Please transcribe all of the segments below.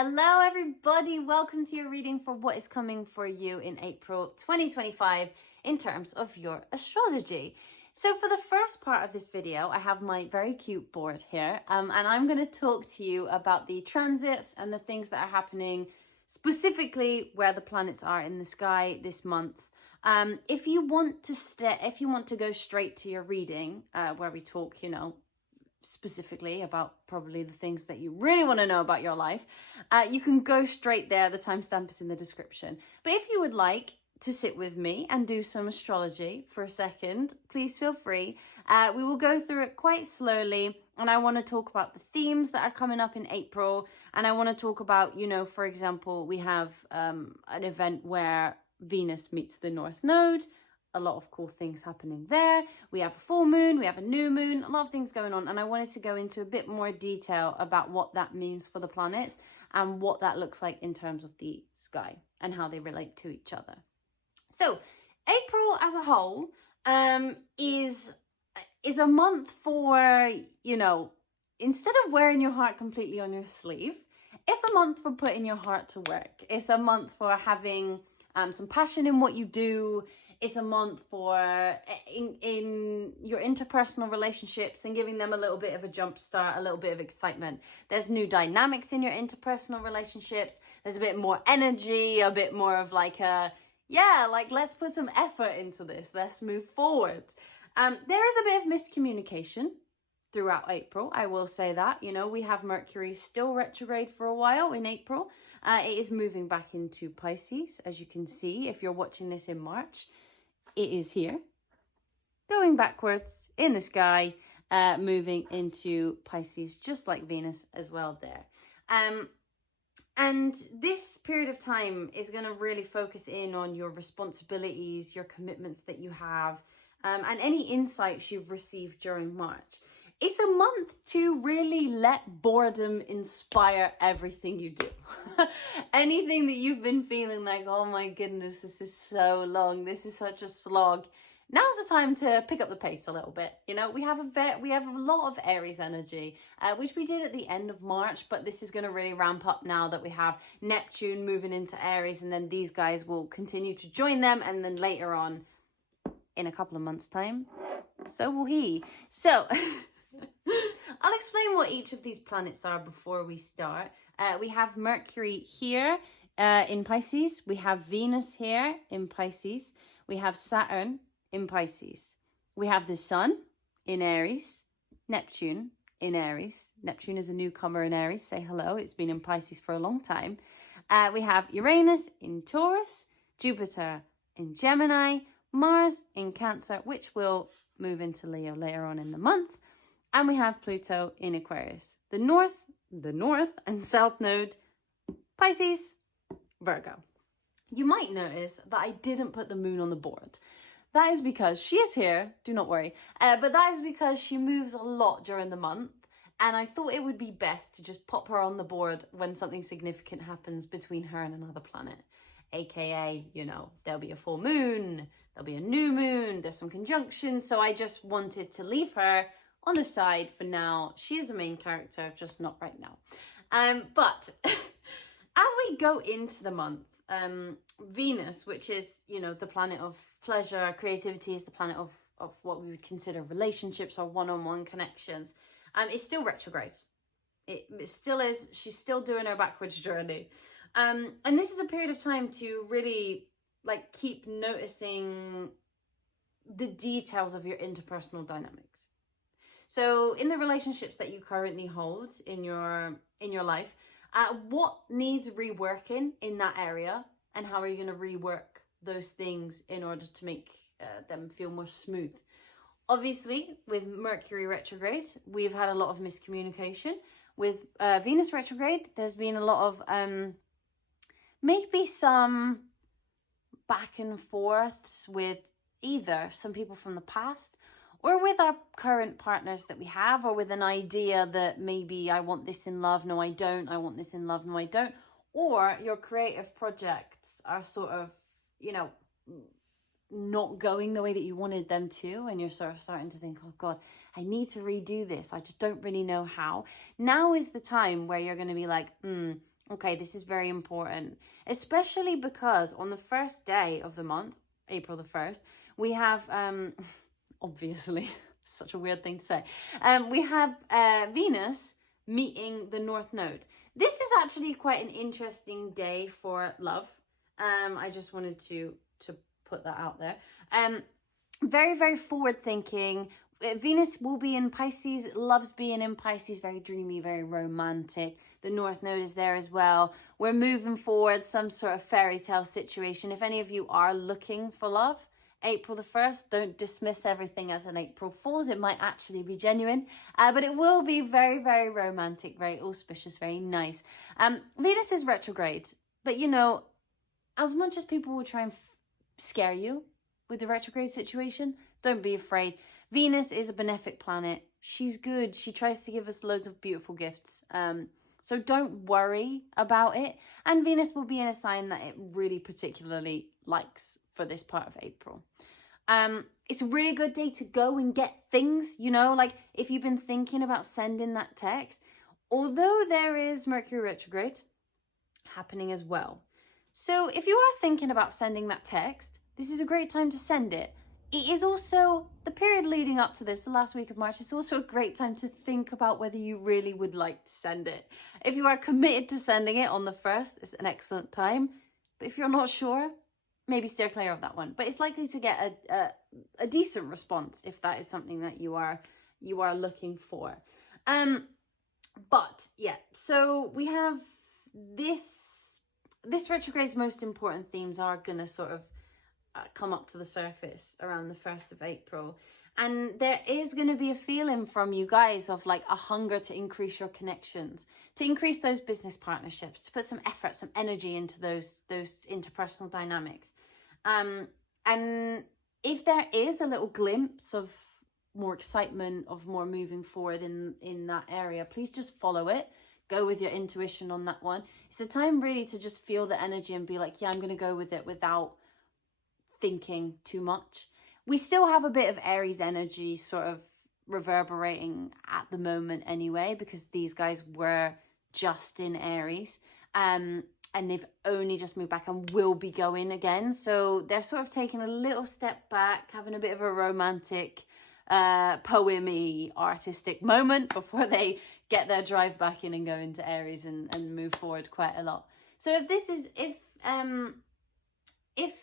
Hello everybody, welcome to your reading for what is coming for you in April 2025 in terms of your astrology. So for the first part of this video, I have my very cute board here and I'm going to talk to you about the transits and the things that are happening, specifically where the planets are in the sky this month. If you want to go straight to your reading, where we talk, specifically about probably the things that you really want to know about your life, you can go straight there. The timestamp is in the description. But if you would like to sit with me and do some astrology for a second, please feel free. We will go through it quite slowly, and I want to talk about the themes that are coming up in April, and I want to talk about, for example, we have an event where Venus meets the North Node. A lot of cool things happening there. We have a full moon, we have a new moon, a lot of things going on. And I wanted to go into a bit more detail about what that means for the planets and what that looks like in terms of the sky and how they relate to each other. So April as a whole is a month for, instead of wearing your heart completely on your sleeve, it's a month for putting your heart to work. It's a month for having some passion in what you do. It's a month for in your interpersonal relationships and giving them a little bit of a jump start, a little bit of excitement. There's new dynamics in your interpersonal relationships. There's a bit more energy, a bit more of let's put some effort into this. Let's move forward. There is a bit of miscommunication throughout April. I will say that, we have Mercury still retrograde for a while in April. It is moving back into Pisces, as you can see, if you're watching this in March. It is here, going backwards in the sky, moving into Pisces, just like Venus as well there. And this period of time is going to really focus in on your responsibilities, your commitments that you have, and any insights you've received during March. It's a month to really let boredom inspire everything you do. Anything that you've been feeling like, oh my goodness, this is so long, this is such a slog. Now's the time to pick up the pace a little bit. We have a lot of Aries energy, which we did at the end of March, but this is going to really ramp up now that we have Neptune moving into Aries, and then these guys will continue to join them, and then later on, in a couple of months' time, so will he. So I'll explain what each of these planets are before we start. We have Mercury here in Pisces. We have Venus here in Pisces. We have Saturn in Pisces. We have the Sun in Aries. Neptune in Aries. Neptune is a newcomer in Aries. Say hello. It's been in Pisces for a long time. We have Uranus in Taurus. Jupiter in Gemini. Mars in Cancer, which will move into Leo later on in the month. And we have Pluto in Aquarius. The North and South Node, Pisces, Virgo. You might notice that I didn't put the moon on the board. That is because she is here, do not worry, but that is because she moves a lot during the month, and I thought it would be best to just pop her on the board when something significant happens between her and another planet. AKA, there'll be a full moon, there'll be a new moon, there's some conjunctions, so I just wanted to leave her on the side for now. She is a main character, just not right now. But as we go into the month, Venus, which is, the planet of pleasure, creativity, is the planet of what we would consider relationships or one-on-one connections, is still retrograde. It still is. She's still doing her backwards journey. And this is a period of time to really keep noticing the details of your interpersonal dynamics. So in the relationships that you currently hold in your life, what needs reworking in that area, and how are you going to rework those things in order to make them feel more smooth? Obviously, with Mercury retrograde, we've had a lot of miscommunication. With Venus retrograde, there's been a lot of maybe some back and forths with either some people from the past, or with our current partners that we have, or with an idea that maybe I want this in love, no I don't, I want this in love, no I don't. Or your creative projects are sort of, not going the way that you wanted them to, and you're sort of starting to think, oh God, I need to redo this, I just don't really know how. Now is the time where you're going to be like, Okay, this is very important, especially because on the first day of the month, April the 1st, we have, obviously, such a weird thing to say, we have Venus meeting the North Node. This is actually quite an interesting day for love. I just wanted to put that out there. Very, very forward thinking. Venus will be in Pisces, loves being in Pisces, very dreamy, very romantic. The North Node is there as well. We're moving forward, some sort of fairy tale situation. If any of you are looking for love, April the 1st, don't dismiss everything as an April Fool's. It might actually be genuine, but it will be very, very romantic, very auspicious, very nice. Venus is retrograde, but you know, as much as people will try and scare you with the retrograde situation, don't be afraid. Venus is a benefic planet. She's good. She tries to give us loads of beautiful gifts. So don't worry about it. And Venus will be in a sign that it really particularly likes for this part of April. It's a really good day to go and get things, you know, like if you've been thinking about sending that text, although there is Mercury retrograde happening as well. So if you are thinking about sending that text, this is a great time to send it. It is also the period leading up to this, the last week of March. It's also a great time to think about whether you really would like to send it. If you are committed to sending it on the 1st, it's an excellent time. But if you're not sure, maybe steer clear of that one. But it's likely to get a decent response if that is something that you are looking for. But yeah, so we have this retrograde's most important themes are going to sort of come up to the surface around the 1st of April. And there is going to be a feeling from you guys of like a hunger to increase your connections, to increase those business partnerships, to put some effort, some energy into those interpersonal dynamics. And if there is a little glimpse of more excitement, of more moving forward in that area, please just follow it. Go with your intuition on that one. It's a time really to just feel the energy and be like, yeah, I'm going to go with it without thinking too much. We still have a bit of Aries energy sort of reverberating at the moment anyway, because these guys were just in Aries, and they've only just moved back and will be going again. So they're sort of taking a little step back, having a bit of a romantic, poemy, artistic moment before they get their drive back in and go into Aries and move forward quite a lot. So if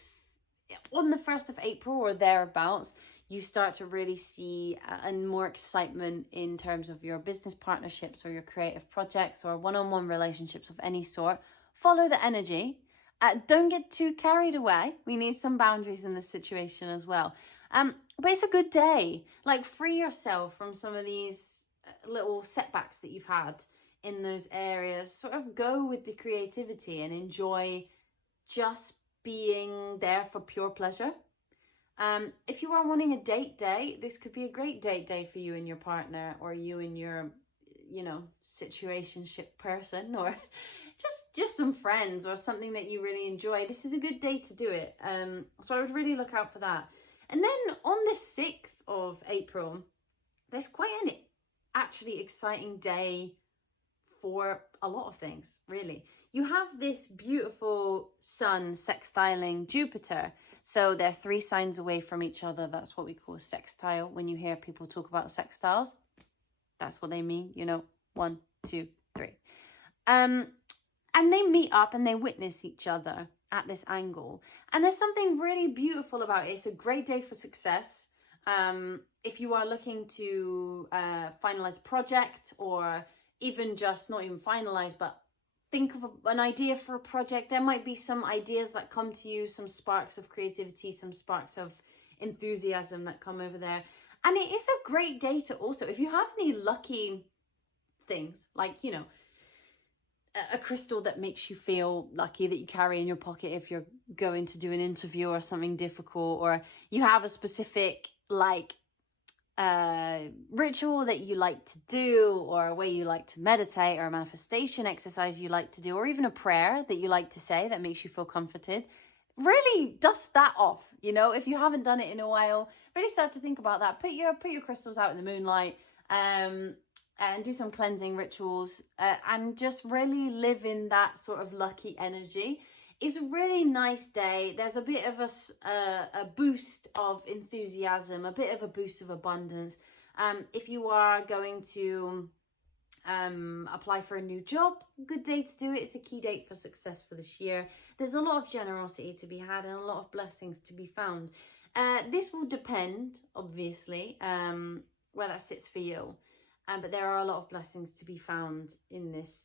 on the 1st of April or thereabouts, you start to really see and more excitement in terms of your business partnerships or your creative projects or one-on-one relationships of any sort, follow the energy. Don't get too carried away. We need some boundaries in this situation as well. But it's a good day. Like, free yourself from some of these little setbacks that you've had in those areas. Sort of go with the creativity and enjoy just being there for pure pleasure. If you are wanting a date day, this could be a great date day for you and your partner, or you and your, you know, situationship person, or just some friends or something that you really enjoy. This is a good day to do it. So I would really look out for that. And then on the 6th of April, there's quite an actually exciting day for a lot of things, really. You have this beautiful sun sextiling Jupiter. So they're 3 signs away from each other. That's what we call a sextile. When you hear people talk about sextiles, that's what they mean, you know, 1, 2, 3. And they meet up and they witness each other at this angle. And there's something really beautiful about it. It's a great day for success. If you are looking to finalize a project, or even just not even finalize, but think of an idea for a project, there might be some ideas that come to you, some sparks of creativity, some sparks of enthusiasm that come over there. And it is a great day to also, if you have any lucky things, like, you know, a crystal that makes you feel lucky that you carry in your pocket if you're going to do an interview or something difficult, or you have a specific like ritual that you like to do, or a way you like to meditate, or a manifestation exercise you like to do, or even a prayer that you like to say that makes you feel comforted, really dust that off. You know, if you haven't done it in a while, really start to think about that. Put your crystals out in the moonlight, and do some cleansing rituals, and just really live in that sort of lucky energy. It's a really nice day. There's a bit of a boost of enthusiasm, a bit of a boost of abundance. If you are going to apply for a new job, good day to do it. It's a key date for success for this year. There's a lot of generosity to be had and a lot of blessings to be found. This will depend, obviously, where that sits for you. But there are a lot of blessings to be found in this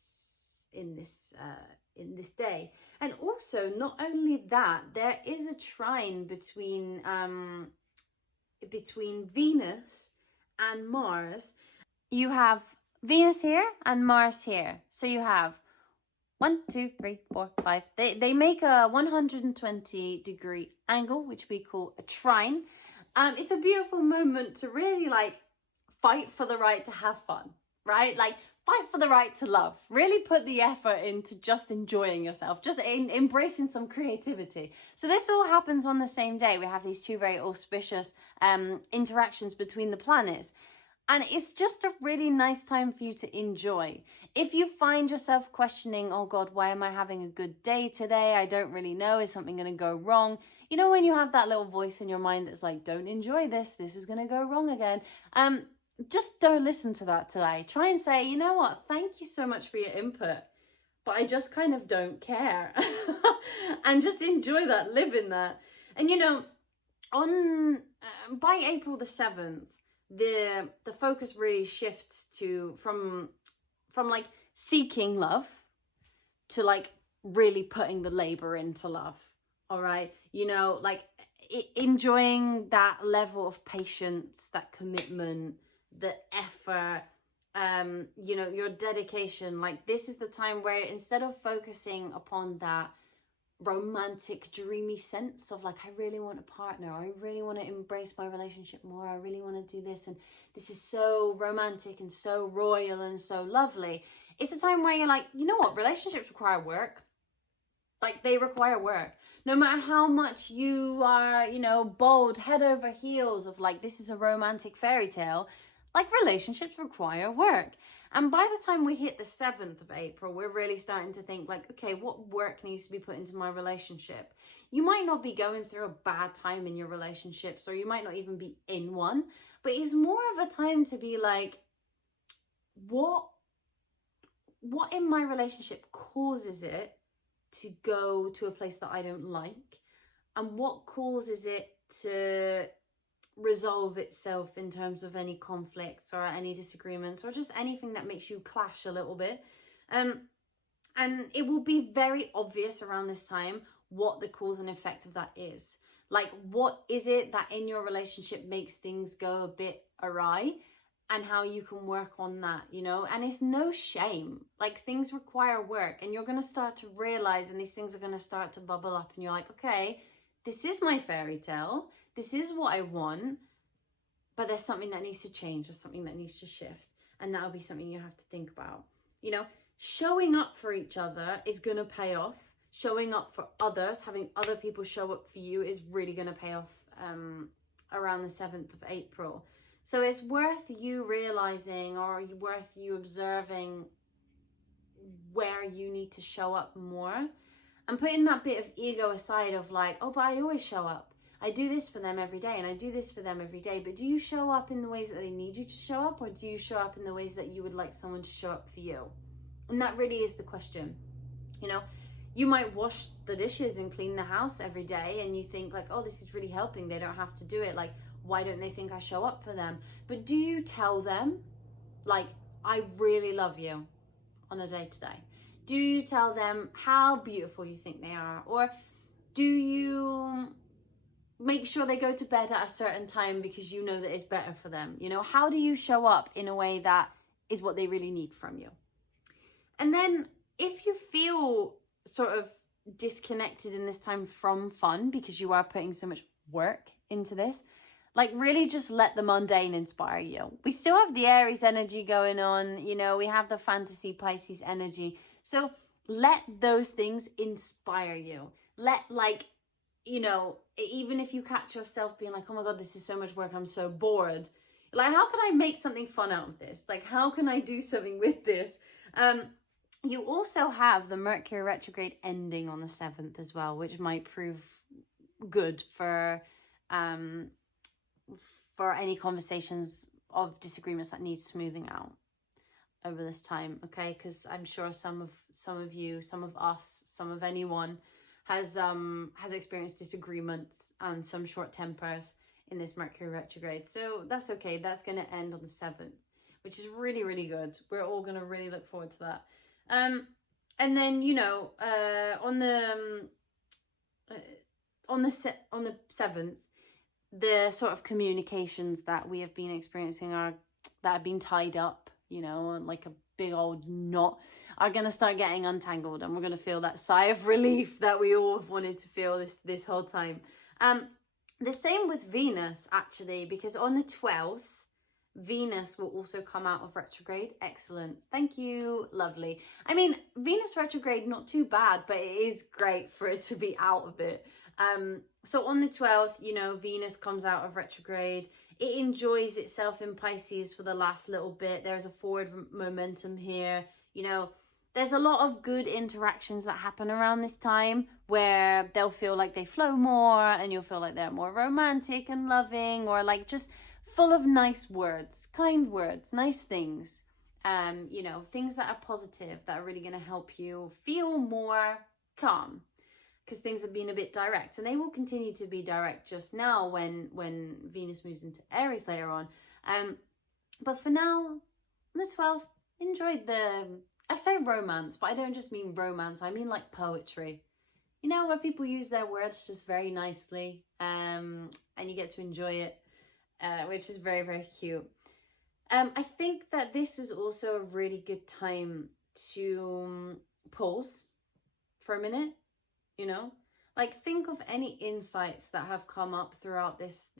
day. And also, not only that, there is a trine between Venus and Mars. You have Venus here and Mars here. So you have 1, 2, 3, 4, 5. They make a 120-degree angle, which we call a trine. It's a beautiful moment to really like fight for the right to have fun, right? Like fight for the right to love. Really put the effort into just enjoying yourself, just embracing some creativity. So this all happens on the same day. We have these two very auspicious interactions between the planets. And it's just a really nice time for you to enjoy. If you find yourself questioning, oh God, why am I having a good day today? I don't really know. Is something going to go wrong? You know, when you have that little voice in your mind that's like, don't enjoy this. This is going to go wrong again. Just don't listen to that today. Try and say, you know what? Thank you so much for your input, but I just kind of don't care. And just enjoy that, live in that. And you know, by April the 7th, the focus really shifts to from like seeking love to like really putting the labor into love. All right, you know, like enjoying that level of patience, that commitment, the effort, you know, your dedication. Like this is the time where instead of focusing upon that romantic dreamy sense of like, I really want a partner, I really want to embrace my relationship more, I really want to do this, and this is so romantic and so royal and so lovely. It's a time where you're like, you know what, relationships require work. Like they require work. No matter how much you are, you know, bold head over heels of like, this is a romantic fairy tale, like relationships require work. And by the time we hit the 7th of April, we're really starting to think like, okay, what work needs to be put into my relationship? You might not be going through a bad time in your relationships, or you might not even be in one, but it's more of a time to be like, what in my relationship causes it to go to a place that I don't like? And what causes it to resolve itself in terms of any conflicts or any disagreements or just anything that makes you clash a little bit? And it will be very obvious around this time what the cause and effect of that is. Like, what is it that in your relationship makes things go a bit awry, and how you can work on that, you know? And it's no shame. Like, things require work, and you're going to start to realize, and these things are going to start to bubble up, and you're like, okay, this is my fairy tale. This is what I want, but there's something that needs to change. There's something that needs to shift. And that'll be something you have to think about. You know, showing up for each other is going to pay off. Showing up for others, having other people show up for you is really going to pay off around the 7th of April. So it's worth you realizing, or worth you observing where you need to show up more, and putting that bit of ego aside of like, oh, but I always show up. I do this for them every day, and I do this for them every day. But do you show up in the ways that they need you to show up, or do you show up in the ways that you would like someone to show up for you? And that really is the question. You know, you might wash the dishes and clean the house every day, and you think like, oh, this is really helping. They don't have to do it. Like, why don't they think I show up for them? But do you tell them, like, I really love you on a day-to-day? Do you tell them how beautiful you think they are? Or do you make sure they go to bed at a certain time because you know that it's better for them? You know, how do you show up in a way that is what they really need from you? And then if you feel sort of disconnected in this time from fun because you are putting so much work into this, like really just let the mundane inspire you. We still have the Aries energy going on, you know, we have the fantasy Pisces energy. So let those things inspire you. Let, like, you know, even if you catch yourself being like, oh my God, this is so much work, I'm so bored, Like, how can I make something fun out of this? Like, how can I do something with this? You also have the Mercury retrograde ending on the 7th as well, which might prove good for any conversations of disagreements that need smoothing out over this time, okay? Because I'm sure some of you, some of us, some of anyone has experienced disagreements and some short tempers in this Mercury retrograde. So that's okay. That's going to end on the 7th, which is really, really good. We're all going to really look forward to that. And then, you know, on the 7th, the sort of communications that we have been experiencing that have been tied up, you know, like a big old knot, are going to start getting untangled, and we're going to feel that sigh of relief that we all have wanted to feel this whole time. The same with Venus, actually, because on the 12th, Venus will also come out of retrograde. Excellent. Thank you. Lovely. I mean, Venus retrograde, not too bad, but it is great for it to be out of it. So on the 12th, you know, Venus comes out of retrograde. It enjoys itself in Pisces for the last little bit. There's a forward momentum here. You know, there's a lot of good interactions that happen around this time where they'll feel like they flow more, and you'll feel like they're more romantic and loving, or like just full of nice words, kind words, nice things. You know, things that are positive, that are really going to help you feel more calm, because things have been a bit direct, and they will continue to be direct just now when Venus moves into Aries later on. But for now, on the 12th, enjoy I say romance, but I don't just mean romance, I mean like poetry. You know, where people use their words just very nicely, and you get to enjoy it, which is very, very cute. I think that this is also a really good time to pause for a minute, you know? Like, think of any insights that have come up throughout this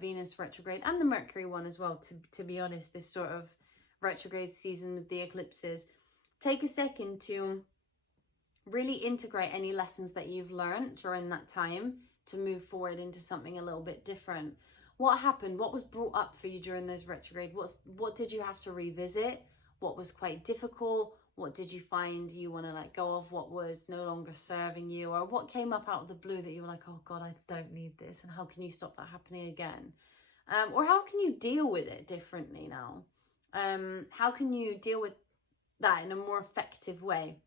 Venus retrograde, and the Mercury one as well, to be honest, this sort of retrograde season with the eclipses. Take a second to really integrate any lessons that you've learned during that time to move forward into something a little bit different. What happened? What was brought up for you during those retrograde? What did you have to revisit? What was quite difficult? What did you find you want to let go of? What was no longer serving you? Or what came up out of the blue that you were like, oh God, I don't need this. And how can you stop that happening again? Or how can you deal with it differently now? How can you deal with that in a more effective way?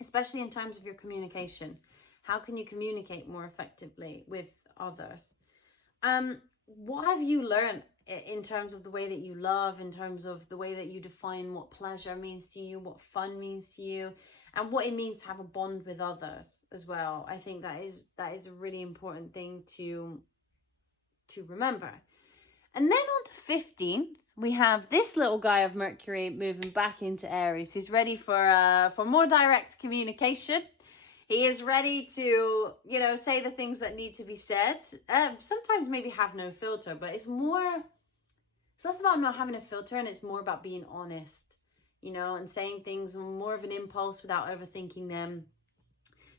Especially in terms of your communication. How can you communicate more effectively with others? What have you learned in terms of the way that you love, in terms of the way that you define what pleasure means to you, what fun means to you, and what it means to have a bond with others as well? I think that is a really important thing to remember. And then on the 15th, we have this little guy of Mercury moving back into Aries. He's ready for more direct communication. He is ready to, you know, say the things that need to be said. Sometimes maybe have no filter, but it's less about not having a filter, and it's more about being honest, you know, and saying things more of an impulse without overthinking them.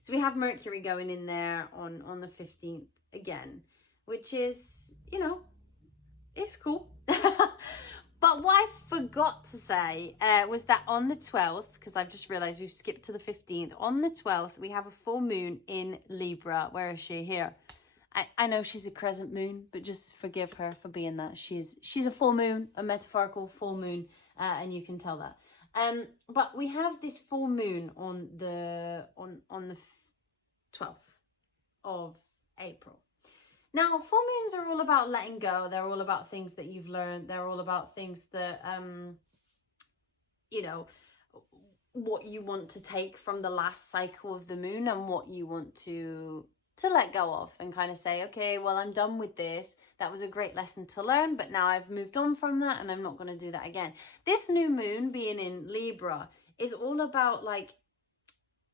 So we have Mercury going in there on the 15th again, which is, you know, it's cool. But what I forgot to say was that on the 12th, because I've just realised we've skipped to the 15th, on the 12th, we have a full moon in Libra. Where is she? Here. I know she's a crescent moon, but just forgive her for being that. She's a full moon, a metaphorical full moon, and you can tell that. But we have this full moon on the 12th of April. Now, full moons are all about letting go. They're all about things that you've learned. They're all about things that, you know, what you want to take from the last cycle of the moon, and what you want to let go of, and kind of say, okay, well, I'm done with this. That was a great lesson to learn, but now I've moved on from that, and I'm not going to do that again. This new moon being in Libra is all about like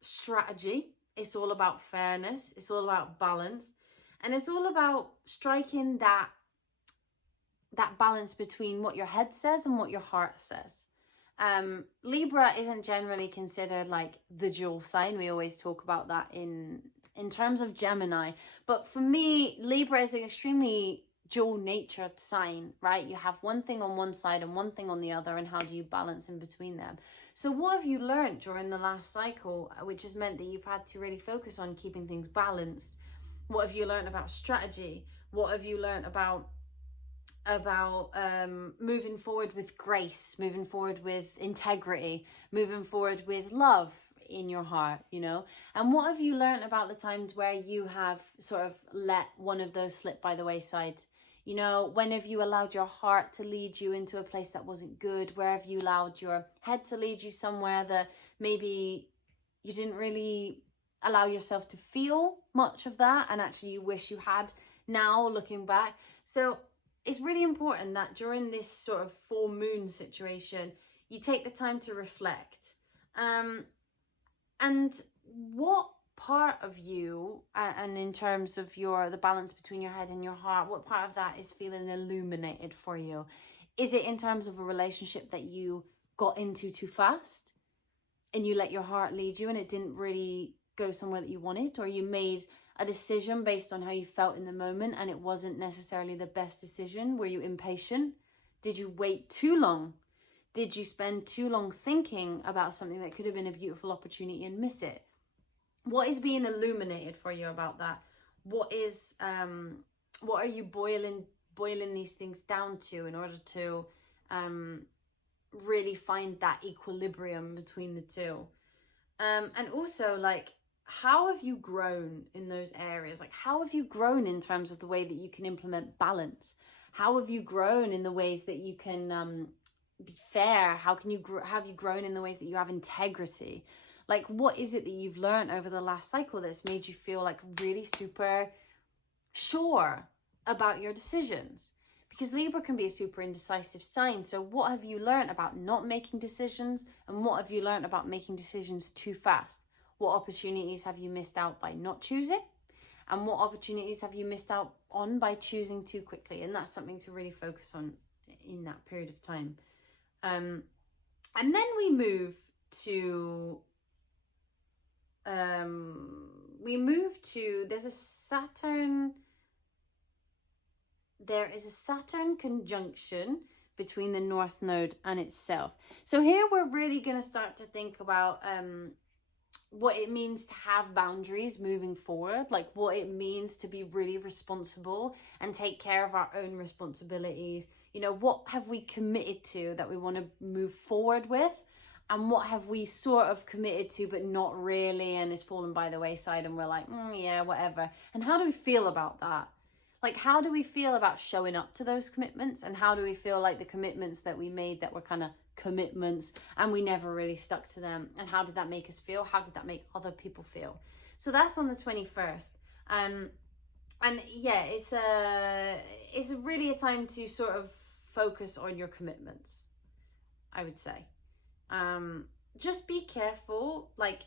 strategy. It's all about fairness. It's all about balance. And it's all about striking that balance between what your head says and what your heart says. Libra isn't generally considered like the dual sign. We always talk about that in terms of Gemini. But for me, Libra is an extremely dual natured sign, right? You have one thing on one side and one thing on the other, and how do you balance in between them? So what have you learned during the last cycle, which has meant that you've had to really focus on keeping things balanced? What have you learned about strategy? What have you learned about moving forward with grace, moving forward with integrity, moving forward with love in your heart, you know? And what have you learned about the times where you have sort of let one of those slip by the wayside? You know, when have you allowed your heart to lead you into a place that wasn't good? Where have you allowed your head to lead you somewhere that maybe you didn't really allow yourself to feel much of that, and actually you wish you had now looking back? So it's really important that during this sort of full moon situation, you take the time to reflect. And what part of you, and in terms of the balance between your head and your heart, what part of that is feeling illuminated for you? Is it in terms of a relationship that you got into too fast and you let your heart lead you and it didn't really go somewhere that you wanted? Or you made a decision based on how you felt in the moment and it wasn't necessarily the best decision? Were you impatient? Did you wait too long? Did you spend too long thinking about something that could have been a beautiful opportunity and miss it? What is being illuminated for you about that? What are you boiling these things down to in order to really find that equilibrium between the two? And also, like, how have you grown in those areas? Like, how have you grown in terms of the way that you can implement balance? How have you grown in the ways that you can be fair? How can you have you grown in the ways that you have integrity? Like, what is it that you've learned over the last cycle that's made you feel like really super sure about your decisions? Because Libra can be a super indecisive sign. So what have you learned about not making decisions, and what have you learned about making decisions too fast? What opportunities have you missed out by not choosing? And what opportunities have you missed out on by choosing too quickly? And that's something to really focus on in that period of time. And then we move to there is a Saturn conjunction between the North Node and itself. So here we're really going to start to think about what it means to have boundaries moving forward, like what it means to be really responsible and take care of our own responsibilities. You know, what have we committed to that we want to move forward with? And what have we sort of committed to, but not really, and it's fallen by the wayside, and we're like, yeah, whatever. And how do we feel about that? Like, how do we feel about showing up to those commitments? And how do we feel like the commitments that we made that were kind of commitments and we never really stuck to them? And how did that make us feel? How did that make other people feel? So that's on the 21st. And yeah, it's really a time to sort of focus on your commitments, I would say. Just be careful, like,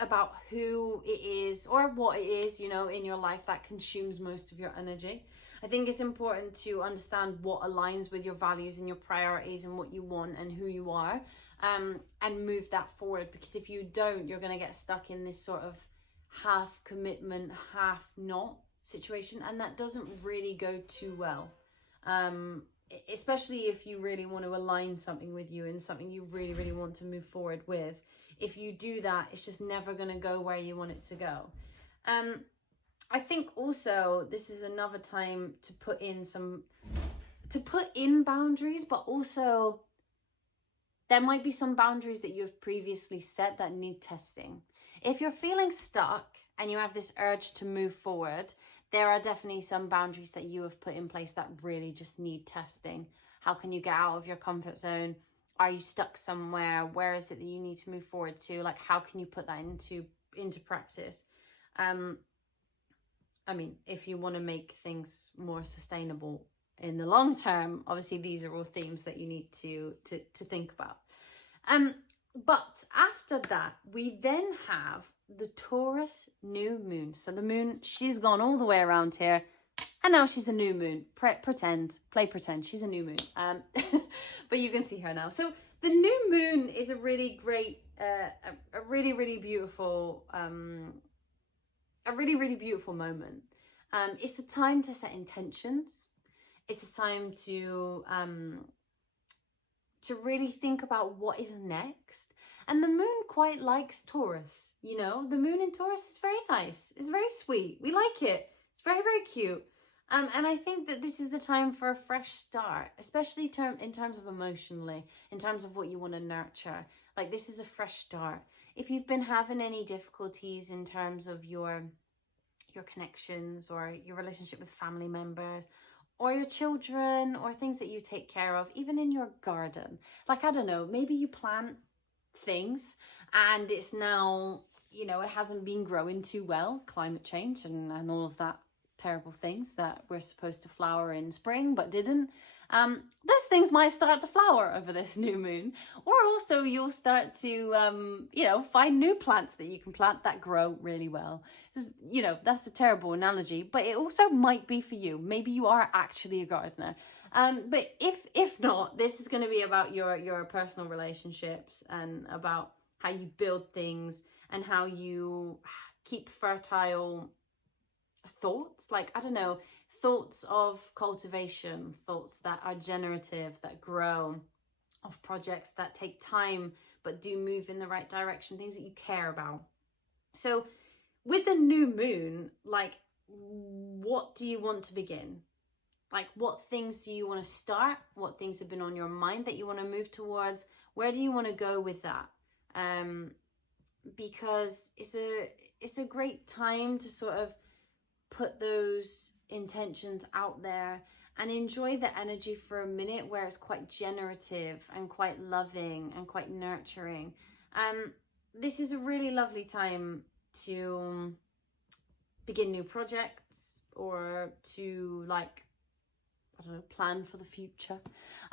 about who it is or what it is, you know, in your life that consumes most of your energy. I think it's important to understand what aligns with your values and your priorities and what you want and who you are, and move that forward. Because if you don't, you're going to get stuck in this sort of half commitment, half not situation, and that doesn't really go too well. Especially if you really want to align something with you and something you really, really want to move forward with. If you do that, it's just never going to go where you want it to go. I think also this is another time to put in boundaries, but also there might be some boundaries that you have previously set that need testing. If you're feeling stuck and you have this urge to move forward, there are definitely some boundaries that you have put in place that really just need testing. How can you get out of your comfort zone? Are you stuck somewhere? Where is it that you need to move forward to? Like, how can you put that into practice? I mean, if you want to make things more sustainable in the long term, obviously these are all themes that you need to think about. But after that, we then have the Taurus new moon. So the moon, she's gone all the way around here, and now she's a new moon. Play pretend she's a new moon. But you can see her now. So the new moon is a really great, a really, really beautiful moment. It's a time to set intentions. It's a time to really think about what is next. And the moon quite likes Taurus, you know. The moon in Taurus is very nice. It's very sweet. We like it. It's very, very cute. And I think that this is the time for a fresh start, especially in terms of emotionally, in terms of what you want to nurture. Like, this is a fresh start. If you've been having any difficulties in terms of your connections or your relationship with family members or your children or things that you take care of, even in your garden. Like, I don't know, maybe you plant things and it's now, you know, it hasn't been growing too well, climate change and all of that terrible things that were supposed to flower in spring but didn't. Those things might start to flower over this new moon, or also you'll start to you know, find new plants that you can plant that grow really well. You know, that's a terrible analogy, but it also might be for you. Maybe you are actually a gardener. But if not, this is going to be about your personal relationships and about how you build things and how you keep fertile thoughts. Like, I don't know, thoughts of cultivation, thoughts that are generative, that grow, of projects that take time but do move in the right direction, things that you care about. So with the new moon, like, what do you want to begin? Like, what things do you want to start? What things have been on your mind that you want to move towards? Where do you want to go with that? Because it's a great time to sort of put those intentions out there and enjoy the energy for a minute where it's quite generative and quite loving and quite nurturing. This is a really lovely time to begin new projects or to, like, I don't know, plan for the future.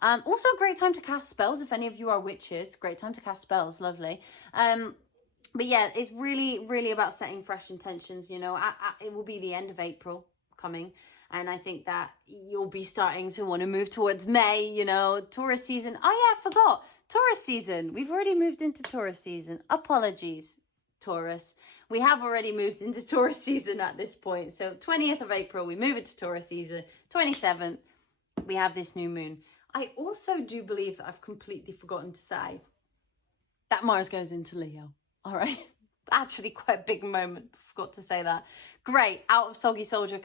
Also a great time to cast spells. If any of you are witches, great time to cast spells, lovely. But yeah, it's really, really about setting fresh intentions, you know. It will be the end of April coming, and I think that you'll be starting to want to move towards May, you know, Taurus season. Oh yeah, I forgot. Taurus season. We've already moved into Taurus season. Apologies, Taurus. We have already moved into Taurus season at this point. So 20th of April, we move into Taurus season. 27th, we have this new moon. I also do believe that I've completely forgotten to say that Mars goes into Leo. All right, actually quite a big moment. Forgot to say that. Great, out of Soggy Soldier,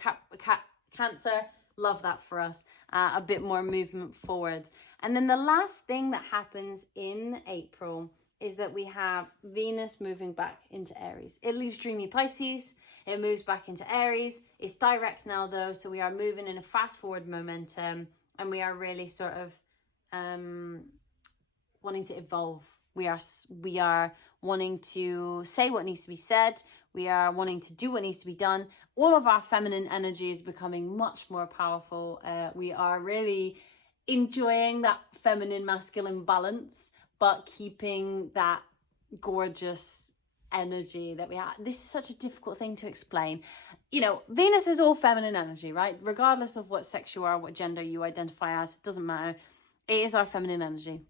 Cancer. Love that for us. A bit more movement forward. And then the last thing that happens in April is that we have Venus moving back into Aries. It leaves dreamy Pisces. It moves back into Aries. It's direct now though, so we are moving in a fast forward momentum, and we are really sort of wanting to evolve. We are wanting to say what needs to be said. We are wanting to do what needs to be done. All of our feminine energy is becoming much more powerful. We are really enjoying that feminine masculine balance, but keeping that gorgeous energy that we have. This is such a difficult thing to explain. You know, Venus is all feminine energy, right? Regardless of what sex you are, what gender you identify as, it doesn't matter. It is our feminine energy.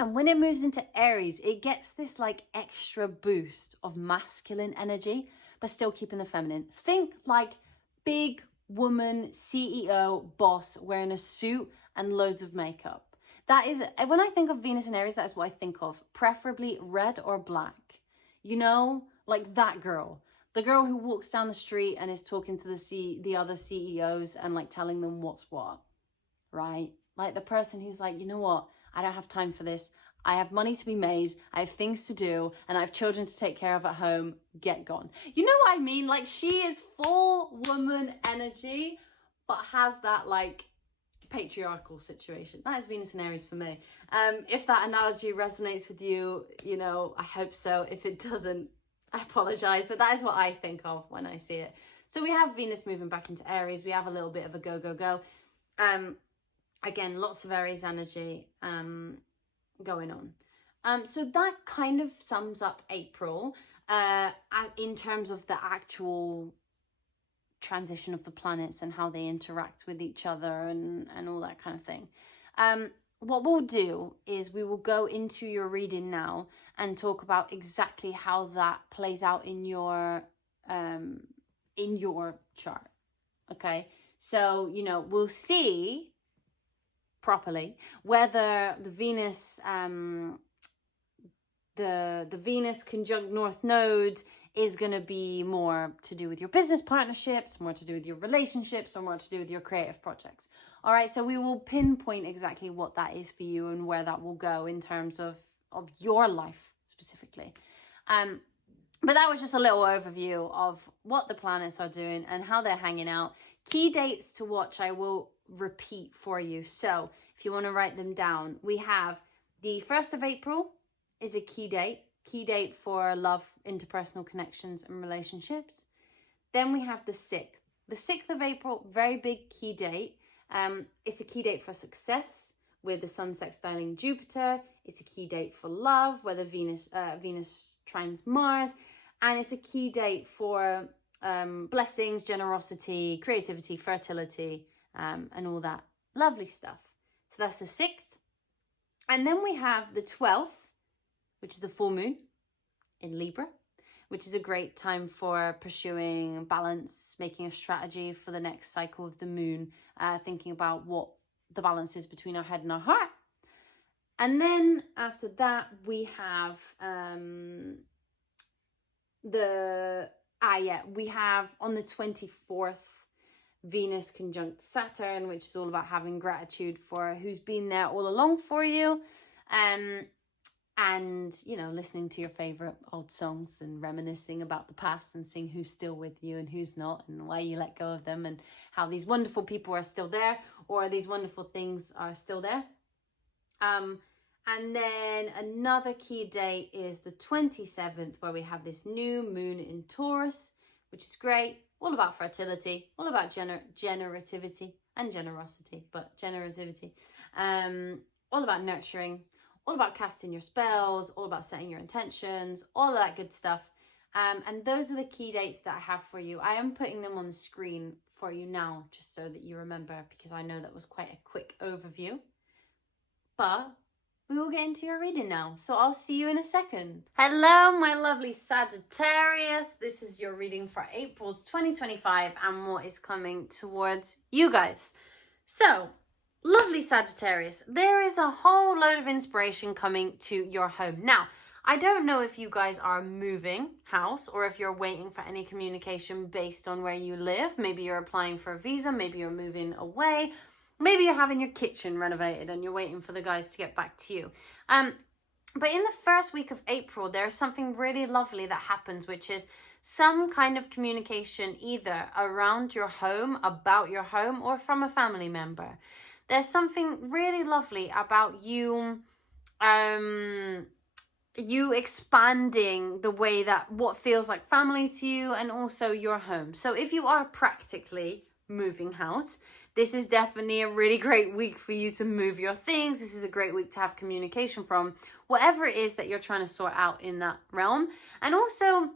And when it moves into Aries, it gets this like extra boost of masculine energy, but still keeping the feminine. Think like big woman, CEO, boss wearing a suit and loads of makeup. That is, when I think of Venus and Aries, that is what I think of. Preferably red or black. You know, like that girl. The girl who walks down the street and is talking to the other CEOs and like telling them what's what, right? Like the person who's like, you know what? I don't have time for this. I have money to be made. I have things to do, and I have children to take care of at home. Get gone. You know what I mean? Like, she is full woman energy, but has that like patriarchal situation. That is Venus and Aries for me. If that analogy resonates with you, you know, I hope so. If it doesn't, I apologize, but that is what I think of when I see it. So we have Venus moving back into Aries. We have a little bit of a go, go, go. Again, lots of Aries energy going on. So that kind of sums up April in terms of the actual transition of the planets and how they interact with each other and all that kind of thing. What we'll do is we will go into your reading now and talk about exactly how that plays out in your chart. Okay, so, you know, we'll see properly whether the Venus, the Venus conjunct North Node is going to be more to do with your business partnerships, more to do with your relationships, or more to do with your creative projects. All right, so we will pinpoint exactly what that is for you and where that will go in terms of your life specifically. But that was just a little overview of what the planets are doing and how they're hanging out. Key dates to watch, I will repeat for you. So if you want to write them down, we have the 1st of April is a key date for love, interpersonal connections and relationships. Then we have the 6th. The 6th of April, very big key date. It's a key date for success with the Sun sextiling Jupiter. It's a key date for love, where the Venus trines Mars. And it's a key date for blessings, generosity, creativity, fertility, and all that lovely stuff. So that's the 6th. And then we have the 12th, which is the full moon in Libra, which is a great time for pursuing balance, making a strategy for the next cycle of the moon, thinking about what the balance is between our head and our heart. And then after that, we have we have on the 24th, Venus conjunct Saturn, which is all about having gratitude for who's been there all along for you. And, you know, listening to your favorite old songs and reminiscing about the past and seeing who's still with you and who's not and why you let go of them and how these wonderful people are still there or these wonderful things are still there. And then another key date is the 27th, where we have this new moon in Taurus, which is great. All about fertility, all about generativity and generosity, but generativity. All about nurturing, all about casting your spells, all about setting your intentions, all of that good stuff. And those are the key dates that I have for you. I am putting them on the screen for you now, just so that you remember, because I know that was quite a quick overview. But we will get into your reading now, so I'll see you in a second. Hello, my lovely Sagittarius. This is your reading for April 2025 and what is coming towards you guys. So, lovely Sagittarius, there is a whole load of inspiration coming to your home. Now, I don't know if you guys are moving house or if you're waiting for any communication based on where you live. Maybe you're applying for a visa, maybe you're moving away, maybe you're having your kitchen renovated and you're waiting for the guys to get back to you. But in the first week of April, there's something really lovely that happens, which is some kind of communication either around your home, about your home, or from a family member. There's something really lovely about you expanding the way that what feels like family to you and also your home. So if you are practically moving house, this is definitely a really great week for you to move your things. This is a great week to have communication from whatever it is that you're trying to sort out in that realm. And also,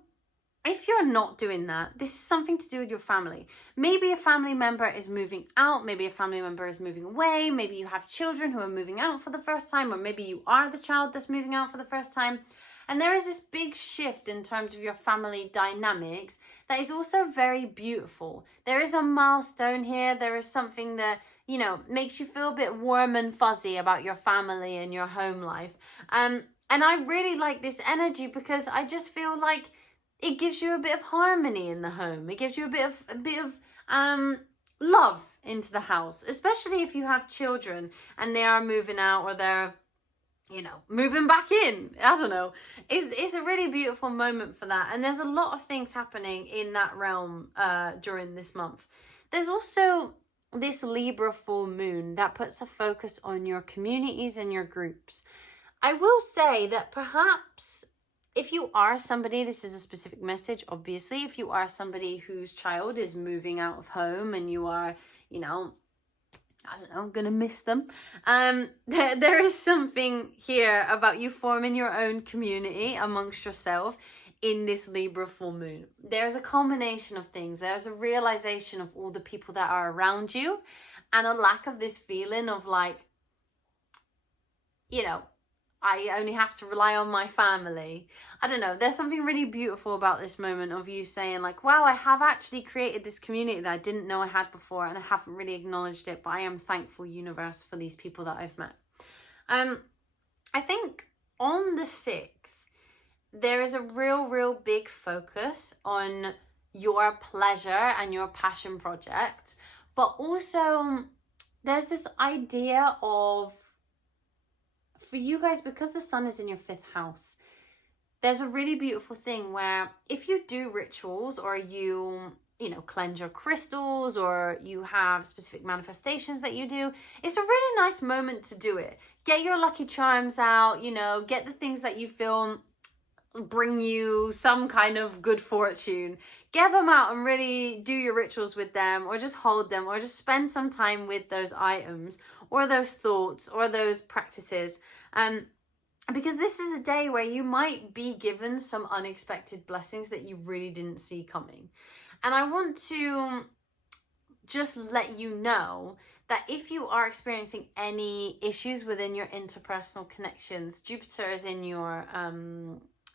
if you're not doing that, this is something to do with your family. Maybe a family member is moving out. Maybe a family member is moving away. Maybe you have children who are moving out for the first time, or maybe you are the child that's moving out for the first time. And there is this big shift in terms of your family dynamics that is also very beautiful. There is a milestone here. There is something that, you know, makes you feel a bit warm and fuzzy about your family and your home life. And I really like this energy because I just feel like it gives you a bit of harmony in the home. It gives you a bit of love into the house, especially if you have children and they are moving out or they're, you know, moving back in. I don't know. It's a really beautiful moment for that. And there's a lot of things happening in that realm during this month. There's also this Libra full moon that puts a focus on your communities and your groups. I will say that perhaps if you are somebody, this is a specific message, obviously, if you are somebody whose child is moving out of home and you are, you know, I don't know, gonna miss them. There is something here about you forming your own community amongst yourself in this Libra full moon. There's a combination of things. There's a realization of all the people that are around you and a lack of this feeling of like, you know, I only have to rely on my family. I don't know. There's something really beautiful about this moment of you saying like, wow, I have actually created this community that I didn't know I had before and I haven't really acknowledged it, but I am thankful, universe, for these people that I've met. I think on the 6th, there is a real big focus on your pleasure and your passion projects, but also there's this idea of, for you guys, because the sun is in your 5th house, there's a really beautiful thing where if you do rituals or you know, cleanse your crystals or you have specific manifestations that you do, it's a really nice moment to do it. Get your lucky charms out, you know, get the things that you feel bring you some kind of good fortune. Get them out and really do your rituals with them, or just hold them, or just spend some time with those items or those thoughts or those practices. Because this is a day where you might be given some unexpected blessings that you really didn't see coming. And I want to just let you know that if you are experiencing any issues within your interpersonal connections, Jupiter is in your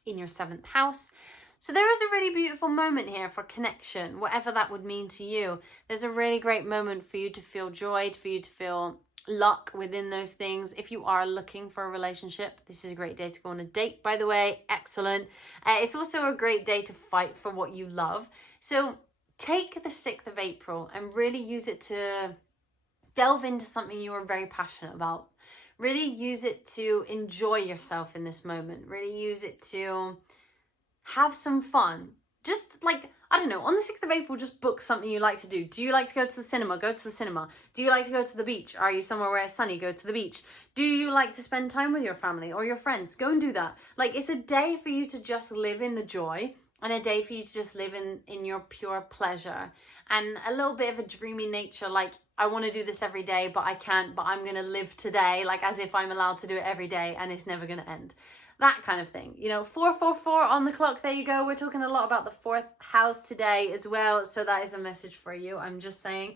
7th house. So there is a really beautiful moment here for connection, whatever that would mean to you. There's a really great moment for you to feel joy, for you to feel luck within those things. If you are looking for a relationship, this is a great day to go on a date, by the way. Excellent. It's also a great day to fight for what you love. So take the 6th of April and really use it to delve into something you are very passionate about. Really use it to enjoy yourself in this moment. Really use it to have some fun. Just like, I don't know, on the 6th of April, just book something you like to do. Do you like to go to the cinema? Go to the cinema. Do you like to go to the beach? Are you somewhere where it's sunny? Go to the beach. Do you like to spend time with your family or your friends? Go and do that. Like, it's a day for you to just live in the joy, and a day for you to just live in your pure pleasure, and a little bit of a dreamy nature, like, I want to do this every day, but I can't, but I'm going to live today, like as if I'm allowed to do it every day and it's never going to end. That kind of thing. You know, 444 on the clock. There you go. We're talking a lot about the 4th house today as well. So that is a message for you. I'm just saying.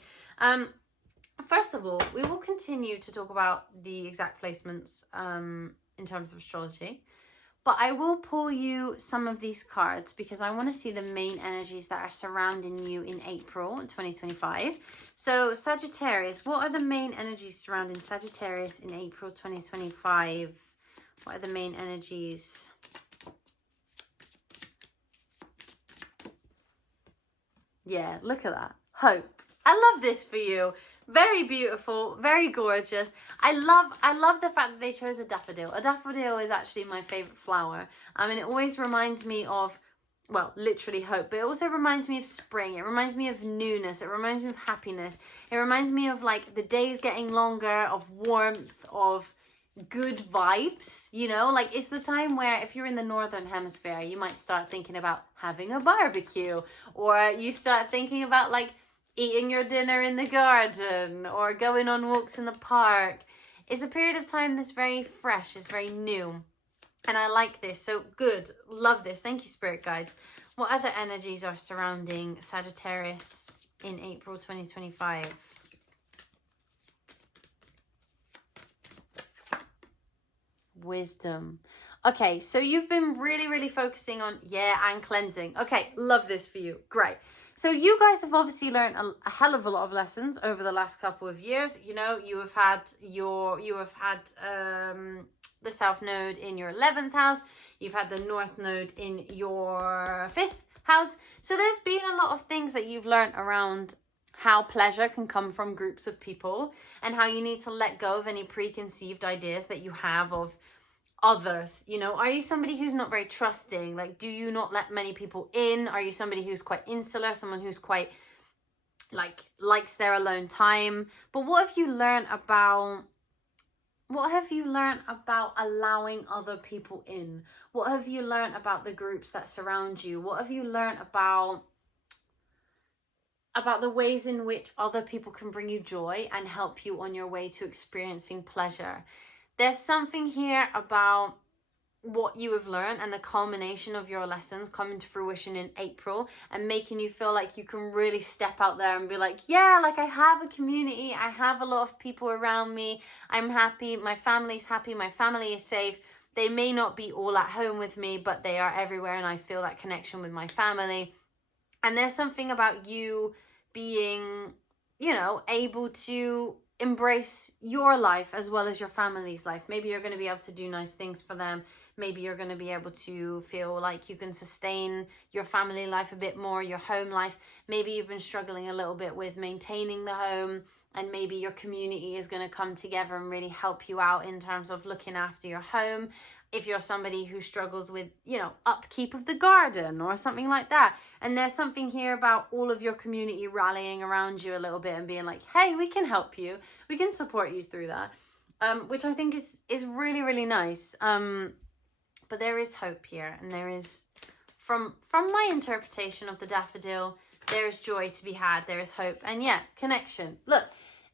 First of all, we will continue to talk about the exact placements in terms of astrology. But I will pull you some of these cards because I want to see the main energies that are surrounding you in April 2025. So Sagittarius, what are the main energies surrounding Sagittarius in April 2025? What are the main energies? Yeah, look at that. Hope. I love this for you. Very beautiful, very gorgeous. I love the fact that they chose a daffodil. A daffodil is actually my favorite flower. I mean, it always reminds me of, well, literally hope, but it also reminds me of spring. It reminds me of newness. It reminds me of happiness. It reminds me of like the days getting longer, of warmth, of good vibes, you know, like it's the time where if you're in the northern hemisphere, you might start thinking about having a barbecue, or you start thinking about like eating your dinner in the garden or going on walks in the park. It's a period of time that's very fresh, it's very new. And I like this. So good. Love this. Thank you, Spirit Guides. What other energies are surrounding Sagittarius in April 2025? Wisdom. Okay, so you've been really focusing on, and cleansing. Okay, love this for you. Great. So you guys have obviously learned a hell of a lot of lessons over the last couple of years. You know, you have had the South Node in your 11th house. You've had the North Node in your 5th house. So there's been a lot of things that you've learned around how pleasure can come from groups of people and how you need to let go of any preconceived ideas that you have of others. You know, are you somebody who's not very trusting? Like, do you not let many people in? Are you somebody who's quite insular, someone who's quite like likes their alone time? But what have you learned about allowing other people in? What have you learned about the groups that surround you? What have you learned about the ways in which other people can bring you joy and help you on your way to experiencing pleasure? There's something here about what you have learned and the culmination of your lessons coming to fruition in April and making you feel like you can really step out there and be like, yeah, like I have a community, I have a lot of people around me, I'm happy, my family's happy, my family is safe. They may not be all at home with me, but they are everywhere, and I feel that connection with my family. And there's something about you being, you know, able to embrace your life as well as your family's life. Maybe you're going to be able to do nice things for them. Maybe you're going to be able to feel like you can sustain your family life a bit more, your home life. Maybe you've been struggling a little bit with maintaining the home, and maybe your community is going to come together and really help you out in terms of looking after your home. If you're somebody who struggles with, you know, upkeep of the garden or something like that. And there's something here about all of your community rallying around you a little bit and being like, hey, we can help you. We can support you through that. Which I think is really, really nice. But there is hope here. And there is, from my interpretation of the daffodil, there is joy to be had. There is hope. And yeah, connection. Look.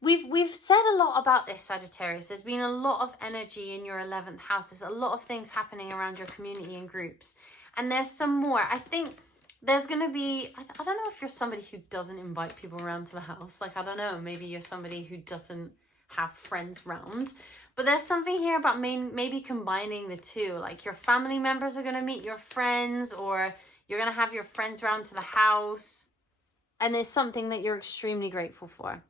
We've said a lot about this, Sagittarius. There's been a lot of energy in your 11th house. There's a lot of things happening around your community and groups. And there's some more. I think there's going to be... I don't know if you're somebody who doesn't invite people around to the house. Like, I don't know. Maybe you're somebody who doesn't have friends round. But there's something here about maybe combining the two. Like, your family members are going to meet your friends, or you're going to have your friends round to the house. And there's something that you're extremely grateful for.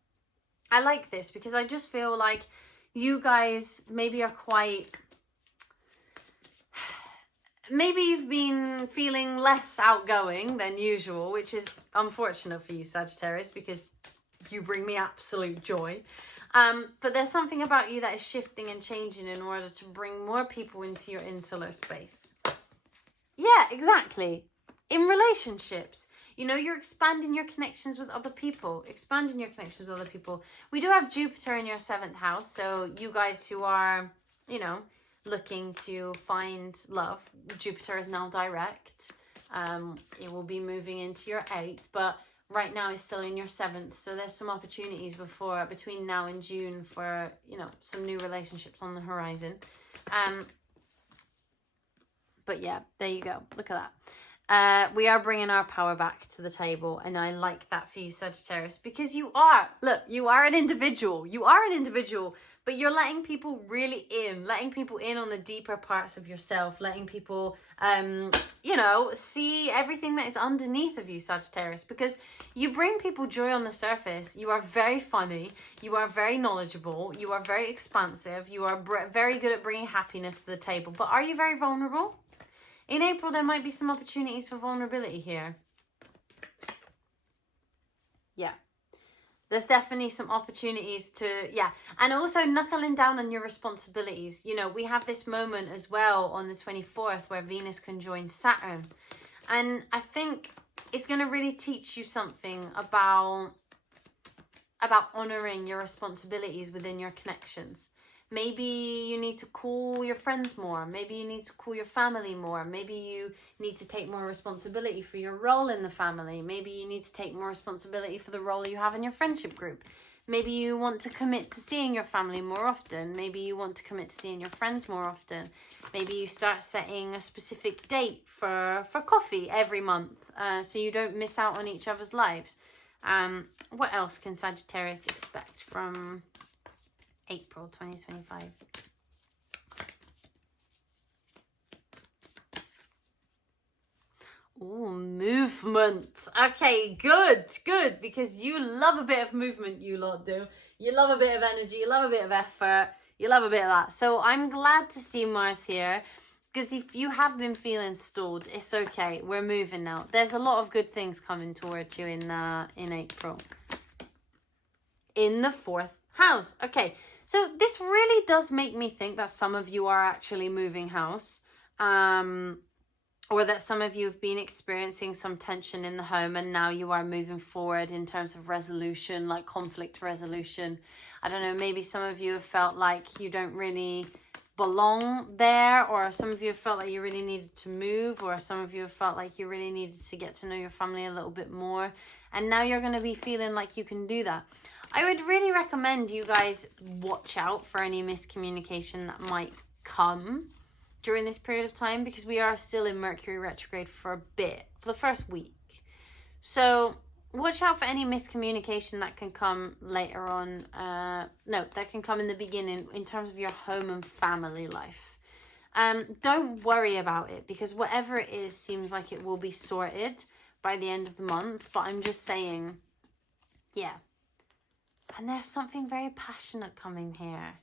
I like this because I just feel like you guys maybe are quite... Maybe you've been feeling less outgoing than usual, which is unfortunate for you, Sagittarius, because you bring me absolute joy. But there's something about you that is shifting and changing in order to bring more people into your insular space. Yeah, exactly. In relationships. You know, you're expanding your connections with other people. Expanding your connections with other people. We do have Jupiter in your 7th house. So you guys who are, you know, looking to find love, Jupiter is now direct. It will be moving into your 8th. But right now it's still in your 7th. So there's some opportunities between now and June for, you know, some new relationships on the horizon. But yeah, there you go. Look at that. We are bringing our power back to the table, and I like that for you, Sagittarius, because you are an individual. You are an individual, but you're letting people really letting people in on the deeper parts of yourself, letting people, you know, see everything that is underneath of you, Sagittarius, because you bring people joy on the surface. You are very funny. You are very knowledgeable. You are very expansive. You are very good at bringing happiness to the table, but are you very vulnerable? In April, there might be some opportunities for vulnerability here. Yeah. There's definitely some opportunities to, yeah. And also knuckling down on your responsibilities. You know, we have this moment as well on the 24th where Venus can join Saturn. And I think it's going to really teach you something about honoring your responsibilities within your connections. Maybe you need to call your friends more. Maybe you need to call your family more. Maybe you need to take more responsibility for your role in the family. Maybe you need to take more responsibility for the role you have in your friendship group. Maybe you want to commit to seeing your family more often. Maybe you want to commit to seeing your friends more often. Maybe you start setting a specific date for coffee every month so you don't miss out on each other's lives. What else can Sagittarius expect from April 2025? Oh, movement. Okay, good, because you love a bit of movement, you lot do. You love a bit of energy, you love a bit of effort, you love a bit of that. So I'm glad to see Mars here, because if you have been feeling stalled, it's okay. We're moving now. There's a lot of good things coming towards you in April. In the 4th house. Okay, so this really does make me think that some of you are actually moving house. Or that some of you have been experiencing some tension in the home and now you are moving forward in terms of resolution, like conflict resolution. I don't know, maybe some of you have felt like you don't really belong there, or some of you have felt like you really needed to move, or some of you have felt like you really needed to get to know your family a little bit more. And now you're going to be feeling like you can do that. I would really recommend you guys watch out for any miscommunication that might come during this period of time, because we are still in Mercury retrograde for a bit, for the first week. So watch out for any miscommunication that can come later on. That can come in the beginning in terms of your home and family life. Don't worry about it, because whatever it is seems like it will be sorted by the end of the month. But I'm just saying, yeah. And there's something very passionate coming here.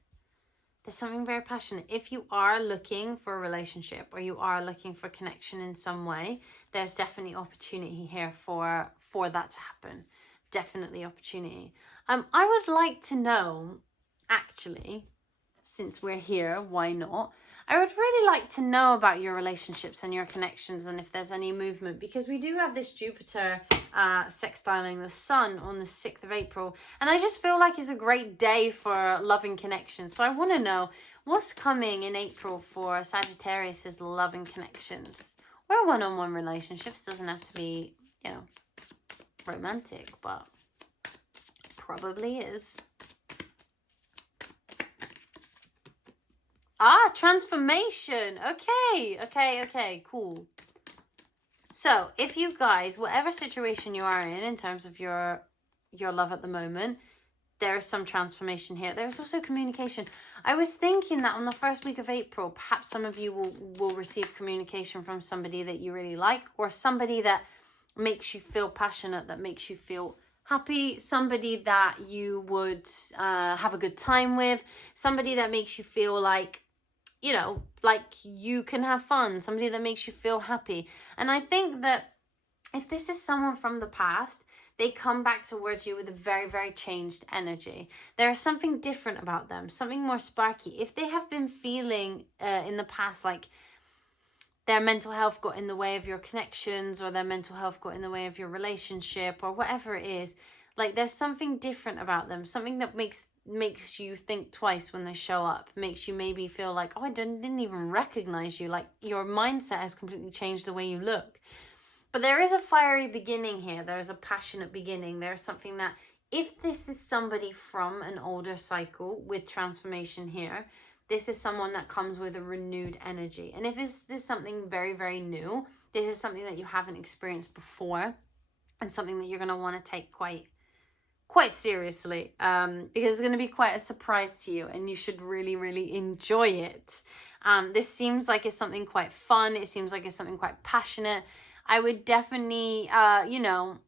There's something very passionate. If you are looking for a relationship, or you are looking for connection in some way, there's definitely opportunity here for that to happen. Definitely opportunity. I would like to know, actually, since we're here, why not? I would really like to know about your relationships and your connections, and if there's any movement, because we do have this Jupiter sextiling the Sun on the 6th of April, and I just feel like it's a great day for loving connections. So I want to know what's coming in April for Sagittarius's loving connections, or one-on-one relationships. Doesn't have to be, you know, romantic, but probably is. Ah, transformation. Okay, cool. So if you guys, whatever situation you are in terms of your love at the moment, there's some transformation here. There's also communication. I was thinking that on the first week of April, perhaps some of you will receive communication from somebody that you really like, or somebody that makes you feel passionate, that makes you feel happy, somebody that you would have a good time with, somebody that makes you feel like, you know, like you can have fun, somebody that makes you feel happy. And I think that if this is someone from the past, they come back towards you with a very, very changed energy. There's something different about them, something more sparky. If they have been feeling in the past like their mental health got in the way of your connections, or their mental health got in the way of your relationship, or whatever it is, like there's something different about them, something that makes you think twice when they show up, makes you maybe feel like, oh, I didn't even recognize you, like your mindset has completely changed the way you look. But there is a fiery beginning here, there is a passionate beginning, there's something that, if this is somebody from an older cycle with transformation here, this is someone that comes with a renewed energy. And if this is something very, very new, this is something that you haven't experienced before, and something that you're going to want to take quite seriously, because it's going to be quite a surprise to you, and you should really, really enjoy it. This seems like it's something quite fun. It seems like it's something quite passionate. I would definitely, you know,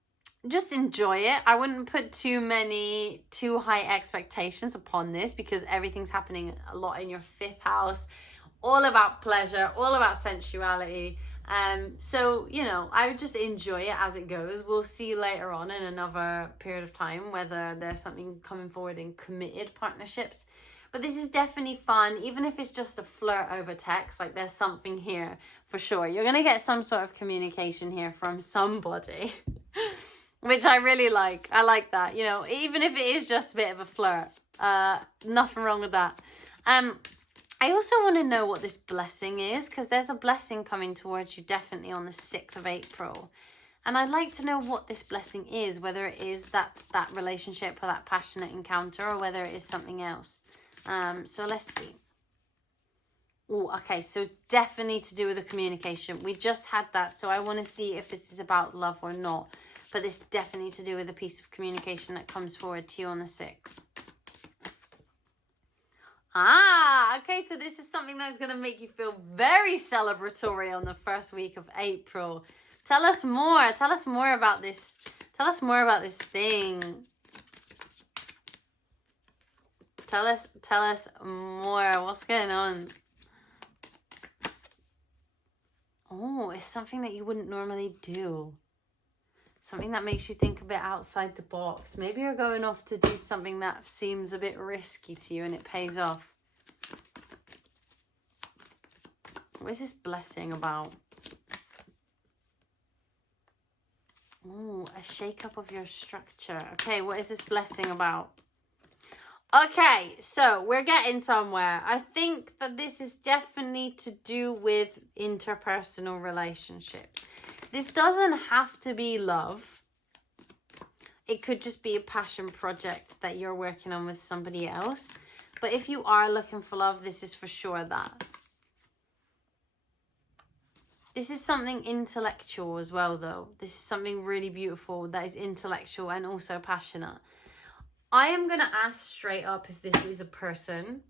just enjoy it. I wouldn't put too high expectations upon this, because everything's happening a lot in your 5th house, all about pleasure, all about sensuality. So, you know, I would just enjoy it as it goes. We'll see later on in another period of time whether there's something coming forward in committed partnerships. But this is definitely fun, even if it's just a flirt over text. Like, there's something here for sure. You're going to get some sort of communication here from somebody, which I really like. I like that, you know, even if it is just a bit of a flirt. Nothing wrong with that. I also want to know what this blessing is, because there's a blessing coming towards you definitely on the 6th of April. And I'd like to know what this blessing is, whether it is that relationship or that passionate encounter, or whether it is something else. So let's see. Oh, okay, so definitely to do with the communication. We just had that, so I want to see if this is about love or not. But this definitely to do with a piece of communication that comes forward to you on the 6th. Ah, okay, so this is something that's going to make you feel very celebratory on the first week of April. Tell us more. Tell us more about this. Tell us more about this thing. Tell us more. What's going on? Oh, it's something that you wouldn't normally do. Something that makes you think a bit outside the box. Maybe you're going off to do something that seems a bit risky to you and it pays off. What is this blessing about? Oh, a shake-up of your structure. Okay, what is this blessing about? Okay, so we're getting somewhere. I think that this is definitely to do with interpersonal relationships. This doesn't have to be love. It could just be a passion project that you're working on with somebody else. But if you are looking for love, this is for sure that. This is something intellectual as well, though. This is something really beautiful that is intellectual and also passionate. I am going to ask straight up if this is a person.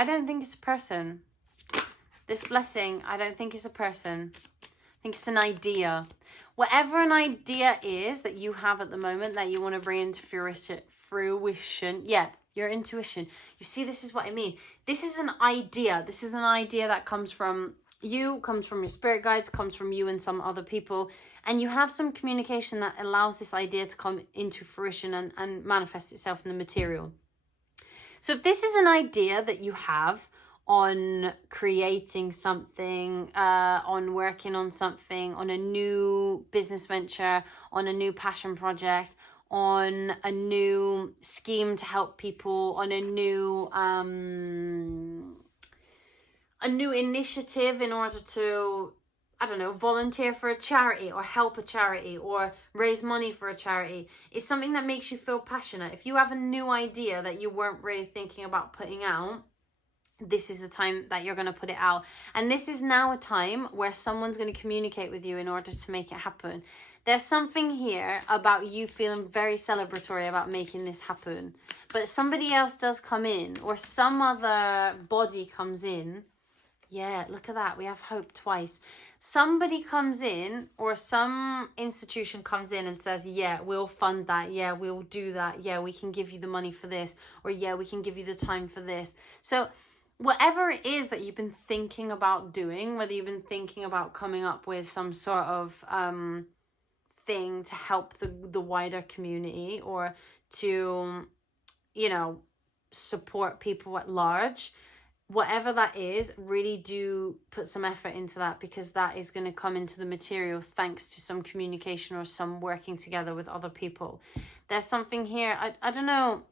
I don't think it's a person. This blessing, I don't think it's a person. I think it's an idea. Whatever an idea is that you have at the moment that you want to bring into fruition. Yeah, your intuition. You see, this is what I mean. This is an idea. This is an idea that comes from you, comes from your spirit guides, comes from you and some other people. And you have some communication that allows this idea to come into fruition and manifest itself in the material. So if this is an idea that you have on creating something, on working on something, on a new business venture, on a new passion project, on a new scheme to help people, on a new initiative in order to, I don't know, volunteer for a charity or help a charity or raise money for a charity. It's something that makes you feel passionate. If you have a new idea that you weren't really thinking about putting out, this is the time that you're going to put it out. And this is now a time where someone's going to communicate with you in order to make it happen. There's something here about you feeling very celebratory about making this happen. But somebody else does come in, or some other body comes in. Yeah, look at that. We have hope twice. Somebody comes in, or some institution comes in and says, yeah, we'll fund that. Yeah, we'll do that. Yeah, we can give you the money for this. Or yeah, we can give you the time for this. So whatever it is that you've been thinking about doing, whether you've been thinking about coming up with some sort of thing to help the wider community, or to, you know, support people at large, whatever that is, really do put some effort into that, because that is going to come into the material thanks to some communication or some working together with other people. There's something here. I don't know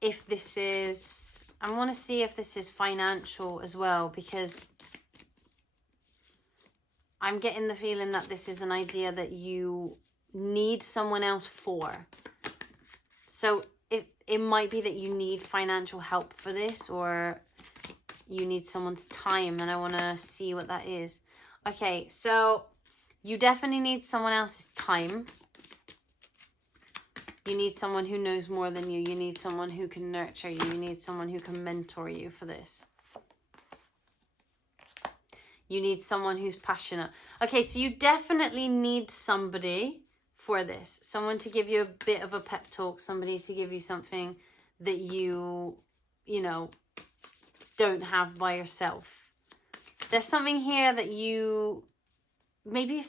if this is, I want to see if this is financial as well, because I'm getting the feeling that this is an idea that you need someone else for. So it might be that you need financial help for this, or you need someone's time, and I want to see what that is. Okay, so you definitely need someone else's time. You need someone who knows more than you. You need someone who can nurture you. You need someone who can mentor you for this. You need someone who's passionate. Okay, so you definitely need somebody for this. Someone to give you a bit of a pep talk. Somebody to give you something that you know, don't have by yourself. There's something here that you, maybe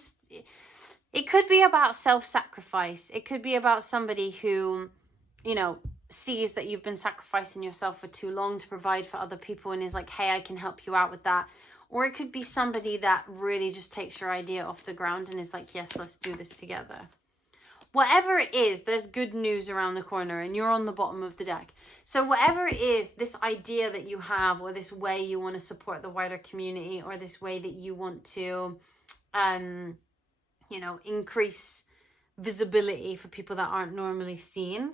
it could be about self-sacrifice. It could be about somebody who, you know, sees that you've been sacrificing yourself for too long to provide for other people and is like, hey, I can help you out with that. Or it could be somebody that really just takes your idea off the ground and is like, yes, let's do this together. Whatever it is, there's good news around the corner, and you're on the bottom of the deck. So whatever it is, this idea that you have, or this way you want to support the wider community, or this way that you want to, you know, increase visibility for people that aren't normally seen,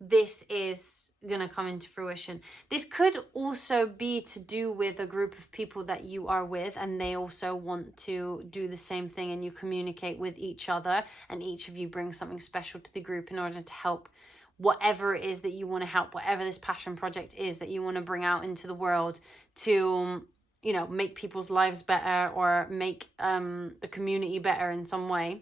this is going to come into fruition. This could also be to do with a group of people that you are with, and they also want to do the same thing, and you communicate with each other, and each of you brings something special to the group in order to help whatever it is that you want to help, whatever this passion project is that you want to bring out into the world to, you know, make people's lives better, or make the community better in some way.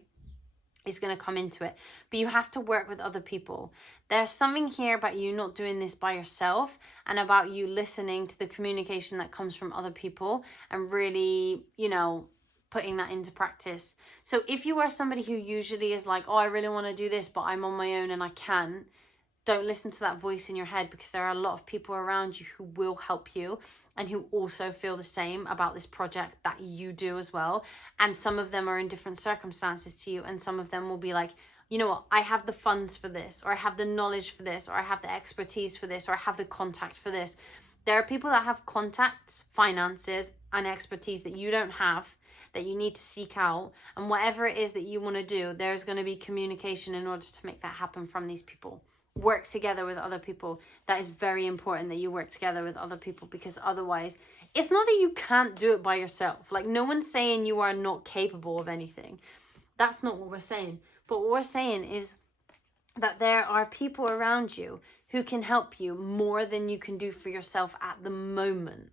Is going to come into it. But you have to work with other people. There's something here about you not doing this by yourself, and about you listening to the communication that comes from other people and really, you know, putting that into practice. So if you are somebody who usually is like, oh, I really want to do this, but I'm on my own and I can't, don't listen to that voice in your head, because there are a lot of people around you who will help you, and who also feel the same about this project that you do as well. And some of them are in different circumstances to you, and some of them will be like, you know what, I have the funds for this, or I have the knowledge for this, or I have the expertise for this, or I have the contact for this. There are people that have contacts, finances, and expertise that you don't have, that you need to seek out. And whatever it is that you want to do, there's going to be communication in order to make that happen from these people. Work together with other people. That is very important, that you work together with other people, because otherwise, it's not that you can't do it by yourself. Like, no one's saying you are not capable of anything. That's not what we're saying. But what we're saying is that there are people around you who can help you more than you can do for yourself at the moment,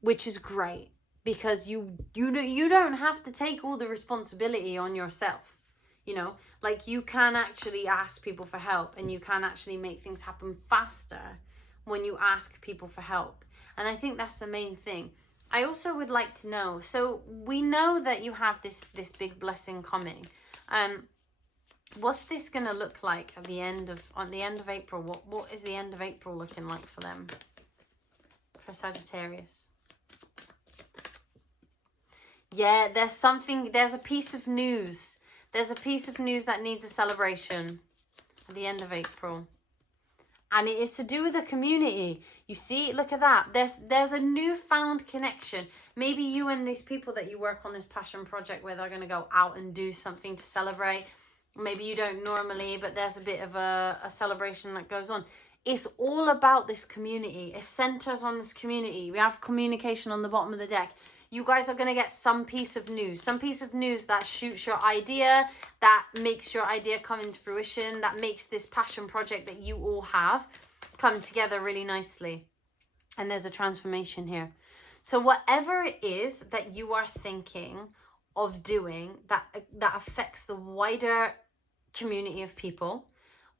which is great, because you don't have to take all the responsibility on yourself. You know, like, you can actually ask people for help, and you can actually make things happen faster when you ask people for help. And I think that's the main thing. I also would like to know, so we know that you have this big blessing coming. What's this gonna look like at the end of April? What is the end of April looking like for them? For Sagittarius. Yeah, there's a piece of news. There's a piece of news that needs a celebration at the end of April. And it is to do with the community. You see, look at that. There's a newfound connection. Maybe you and these people that you work on this passion project with are going to go out and do something to celebrate. Maybe you don't normally, but there's a bit of a celebration that goes on. It's all about this community. It centers on this community. We have communication on the bottom of the deck. You guys are going to get some piece of news that shoots your idea, that makes your idea come into fruition, that makes this passion project that you all have come together really nicely. And there's a transformation here. So whatever it is that you are thinking of doing that affects the wider community of people,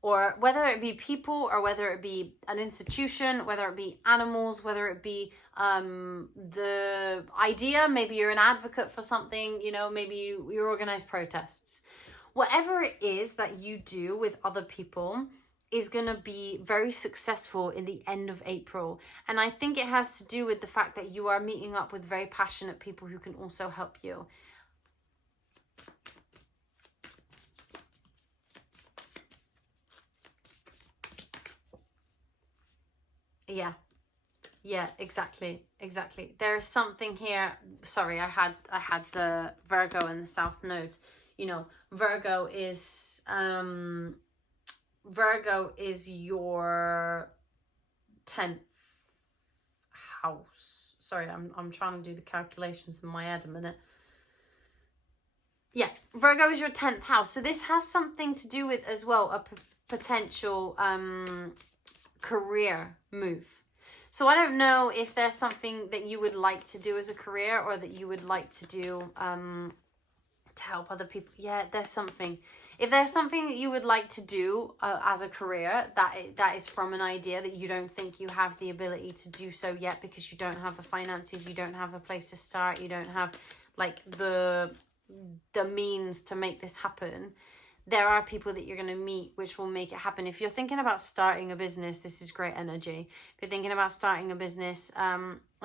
or whether it be people, or whether it be an institution, whether it be animals, whether it be the idea, maybe you're an advocate for something, you know, maybe you organize protests. Whatever it is that you do with other people is going to be very successful in the end of April. And I think it has to do with the fact that you are meeting up with very passionate people who can also help you. Yeah, exactly. There's something here. Sorry, I had Virgo in the South Node. You know, Virgo is your 10th house. Sorry, I'm trying to do the calculations in my head a minute. Yeah, Virgo is your 10th house. So this has something to do with, as well, a potential career move. So I don't know if there's something that you would like to do as a career, or that you would like to do to help other people. Yeah, there's something. If there's something that you would like to do as a career, that is from an idea that you don't think you have the ability to do so yet, because you don't have the finances, you don't have a place to start, you don't have like the means to make this happen, there are people that you're going to meet which will make it happen. If you're thinking about starting a business, this is great energy. If you're thinking about starting a business,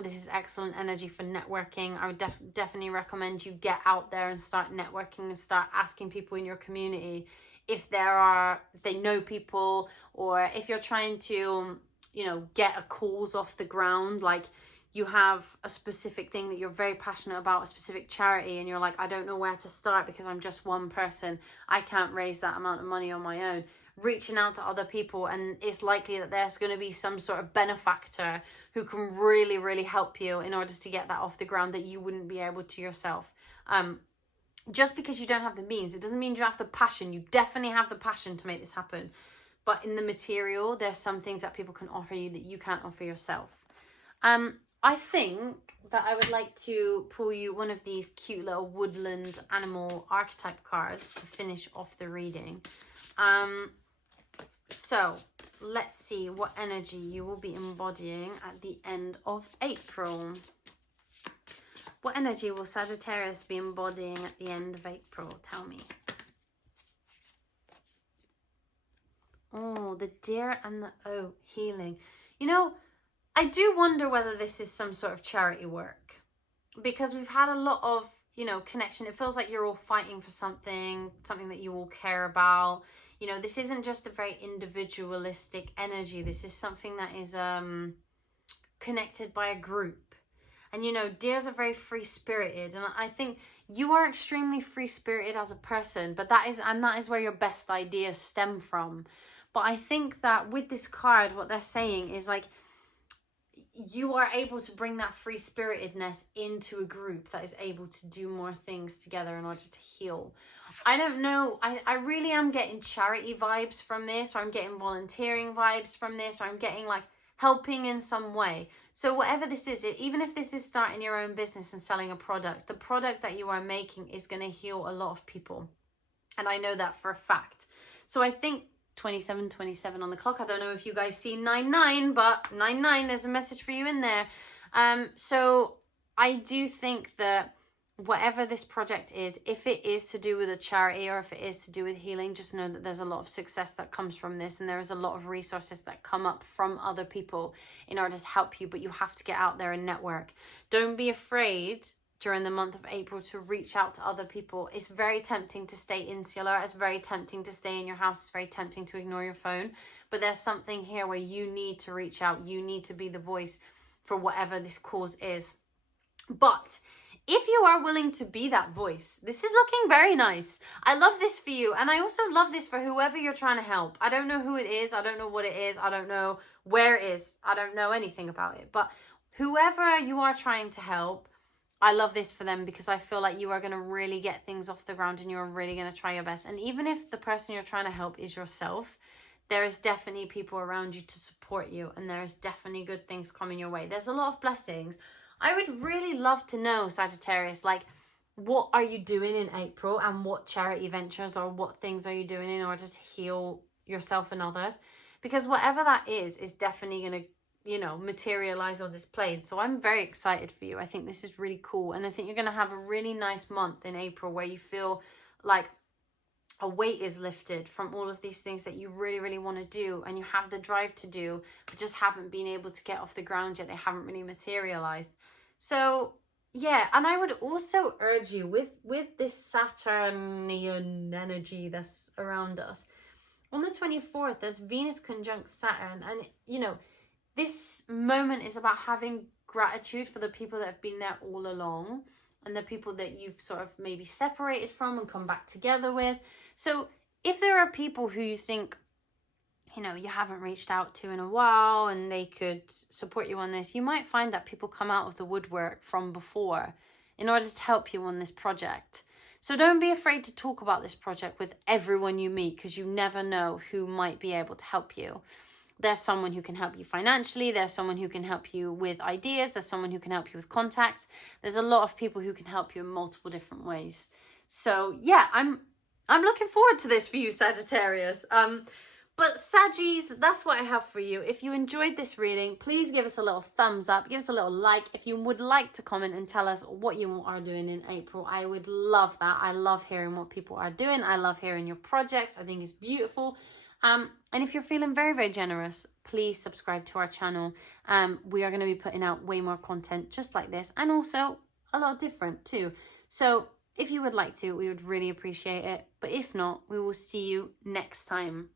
this is excellent energy for networking. I would definitely recommend you get out there and start networking and start asking people in your community if they know people, or if you're trying to, you know, get a cause off the ground, like you have a specific thing that you're very passionate about, a specific charity, and you're like, I don't know where to start because I'm just one person. I can't raise that amount of money on my own. Reaching out to other people, and it's likely that there's going to be some sort of benefactor who can really, really help you in order to get that off the ground that you wouldn't be able to yourself. Just because you don't have the means, it doesn't mean you have the passion. You definitely have the passion to make this happen. But in the material, there's some things that people can offer you that you can't offer yourself. I think that I would like to pull you one of these cute little woodland animal archetype cards to finish off the reading. So let's see what energy you will be embodying at the end of April. What energy will Sagittarius be embodying at the end of April? Tell me. Oh, the deer and the oak, healing. You know, I do wonder whether this is some sort of charity work, because we've had a lot of, you know, connection. It feels like you're all fighting for something that you all care about. You know, this isn't just a very individualistic energy. This is something that is connected by a group. And, you know, deers are very free-spirited. And I think you are extremely free-spirited as a person, but that is where your best ideas stem from. But I think that with this card, what they're saying is like, you are able to bring that free spiritedness into a group that is able to do more things together in order to heal. I don't know, I really am getting charity vibes from this, or I'm getting volunteering vibes from this, or I'm getting like helping in some way. So whatever this is, even if this is starting your own business and selling a product, the product that you are making is going to heal a lot of people. And I know that for a fact. So I think 27:27 on the clock. I don't know if you guys see 99, but 99, there's a message for you in there. So I do think that whatever this project is, if it is to do with a charity or if it is to do with healing, just know that there's a lot of success that comes from this, and there is a lot of resources that come up from other people in order to help you, but you have to get out there and network. Don't be afraid during the month of April to reach out to other people. It's very tempting to stay insular. It's very tempting to stay in your house. It's very tempting to ignore your phone. But there's something here where you need to reach out. You need to be the voice for whatever this cause is. But if you are willing to be that voice, this is looking very nice. I love this for you. And I also love this for whoever you're trying to help. I don't know who it is. I don't know what it is. I don't know where it is. I don't know anything about it. But whoever you are trying to help, I love this for them, because I feel like you are going to really get things off the ground and you're really going to try your best. And even if the person you're trying to help is yourself, there is definitely people around you to support you, and there is definitely good things coming your way. There's a lot of blessings. I would really love to know, Sagittarius, like, what are you doing in April, and what charity ventures or what things are you doing in order to heal yourself and others? Because whatever that is definitely going to, you know, materialize on this plane. So I'm very excited for you. I think this is really cool. And I think you're going to have a really nice month in April where you feel like a weight is lifted from all of these things that you really, really want to do, and you have the drive to do, but just haven't been able to get off the ground yet. They haven't really materialized. So yeah, and I would also urge you with this Saturnian energy that's around us. On the 24th, there's Venus conjunct Saturn, and you know, this moment is about having gratitude for the people that have been there all along, and the people that you've sort of maybe separated from and come back together with. So if there are people who you think, you know, you haven't reached out to in a while and they could support you on this, you might find that people come out of the woodwork from before in order to help you on this project. So don't be afraid to talk about this project with everyone you meet, because you never know who might be able to help you. There's someone who can help you financially. There's someone who can help you with ideas. There's someone who can help you with contacts. There's a lot of people who can help you in multiple different ways. So yeah, I'm looking forward to this for you, Sagittarius. But Saggies, that's what I have for you. If you enjoyed this reading, please give us a little thumbs up. Give us a little like. If you would like to comment and tell us what you are doing in April, I would love that. I love hearing what people are doing. I love hearing your projects. I think it's beautiful. And if you're feeling very, very generous, please subscribe to our channel. We are going to be putting out way more content just like this, and also a lot different too. So if you would like to, we would really appreciate it. But if not, we will see you next time.